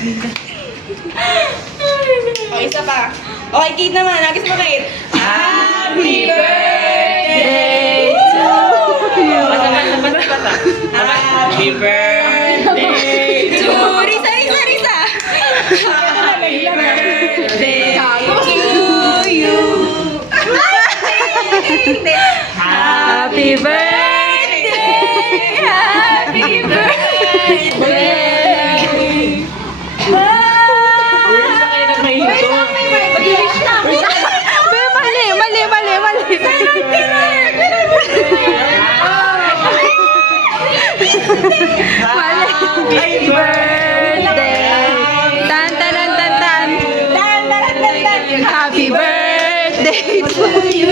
Okay, isa pa. Okay, Kate naman. Nagis mo, Kate. Happy birthday to you. Basta. Happy birthday to Risa. Happy birthday to you. Happy birthday. Happy birthday. Happy birthday. Tan. Happy birthday to you.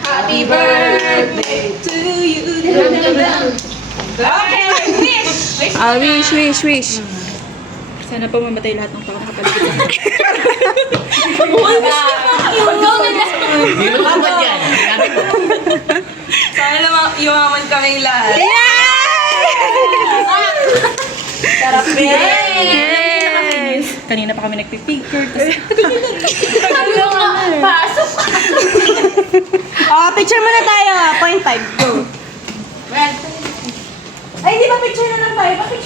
Happy birthday to you. Okay, wish. Sana po mamatay lahat ng tao nakapaligid sa akin. Dito ka ba dyan? Sana naman yumaman kaming lahat. Sarap yes! Kanina pa kami nagpipicture. Pasok! Picture muna tayo. 0.5. Go. Ay, di ba picture na ng 5?